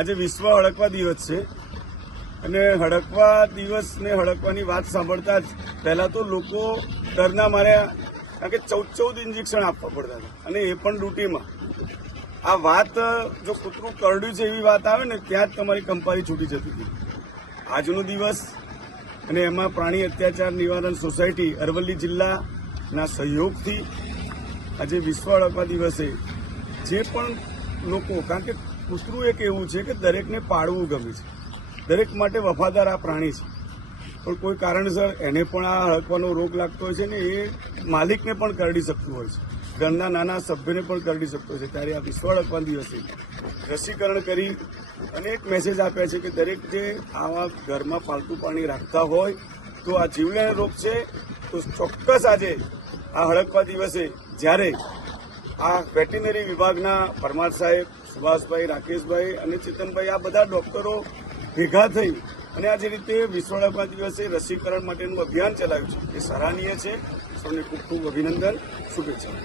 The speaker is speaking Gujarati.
આજે વિશ્વ હડકવા દિવસ છે અને હડકવા દિવસને હડકવાની વાત સાંભળતા જ પહેલાં તો લોકો ડરના માર્યા, કારણ કે 14 ઇન્જેક્શન આપવા પડતા હતા અને એ પણ ડ્યુટીમાં. આ વાત જો કૂતરું કરડ્યું છે એવી વાત આવે ને ત્યાં જ તમારી કંપારી છૂટી જતી હતી. આજનો દિવસ અને એમાં પ્રાણી અત્યાચાર નિવારણ સોસાયટી અરવલ્લી જિલ્લાના સહયોગથી આજે વિશ્વ હડકવા દિવસે જે પણ લોકો, કારણ કે કૂતરું એક એવું છે કે દરેકને પાળવું ગમે છે, દરેક માટે વફાદાર આ પ્રાણી છે, પણ કોઈ કારણસર એને પણ આ હડકવાનો રોગ લાગતો હોય છે ને એ માલિકને પણ કરડી શકતું હોય છે, ઘરના નાના સભ્યને પણ કરડી શકતો હોય છે. ત્યારે આ વિશ્વ હડકવા દિવસે રસીકરણ કરી અને એક મેસેજ આપ્યા છે કે દરેક જે આવા ઘરમાં પાલતુ પ્રાણી રાખતા હોય તો આ જીવલેણ રોગ છે, તો ચોક્કસ આજે આ હડકવા દિવસે જ્યારે આ વેટરનરી વિભાગના પરમાર સાહેબ, સુભાષભાઈ, રાકેશભાઈ અને ચેતનભાઈ, આ બધા ડોક્ટરો ભેગા થઈ અને આ જે રીતે વિશ્વ હડકવા દિવસે રસીકરણ માટેનું અભિયાન ચલાવ્યું છે એ સરાહનીય છે. સૌને ખૂબ ખૂબ અભિનંદન, શુભેચ્છા.